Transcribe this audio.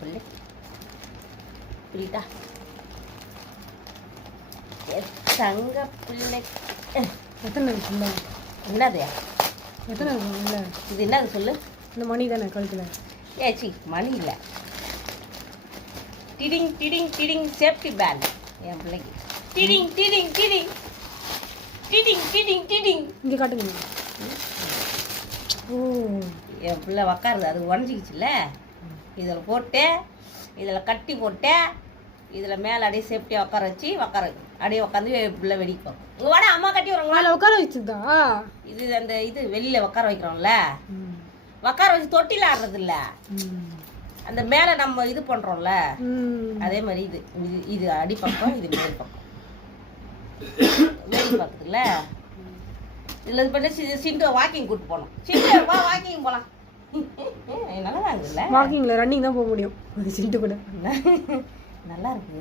பிள்ளை புரியுதா? தங்க பிள்ளை. எத்தனை இருக்குல்ல? என்னது எத்தனை இருக்குல்ல? இது என்னது சொல்லு. இந்த மணி தானே கழுத்தில்? ஏச்சி மணி இல்லை, டிடிங் டிடிங் டிடிங் சேஃப்டி பேண்ட் என் பிள்ளைக்கு. டிடிங் டிடிங் டிடிங் டிடிங் டிடிங் டிடிங். இங்கே காட்டுங்க. ஓ, என் பிள்ளை உக்காருது, அது உடஞ்சிக்கிச்சுல்ல. இதில் போட்டு இதில் கட்டி போட்டு இதில் மேலே அப்படியே சேஃப்டியாக உட்கார வச்சு அப்படியே உட்காந்து பிள்ளை வெடிக்கும். உங்கள் வாடா அம்மா கட்டி வருவாங்களா? அதில் உட்கார வச்சுதா? இது அந்த இது வெளியில் உட்கார வைக்கிறோம்ல, உட்கார வச்சு தொட்டில் ஆடுறது இல்லை, அந்த மேலே நம்ம இது பண்ணுறோம்ல, அதே மாதிரி இது இது அடிப்பக்கம், இது மேல் பக்கம் வேடி பார்க்குதுல்ல. இதில் இது பண்ணி சிண்டு வாக்கிங் கூப்பிட்டு போகணும். சிண்டு வா வாக்கிங் போகலாம். நல்லா தான் இருக்குல்ல? வாக்கிங்கில் ரன்னிங் தான் போக முடியும் அது சிண்டு கூட. நல்லா இருக்கு.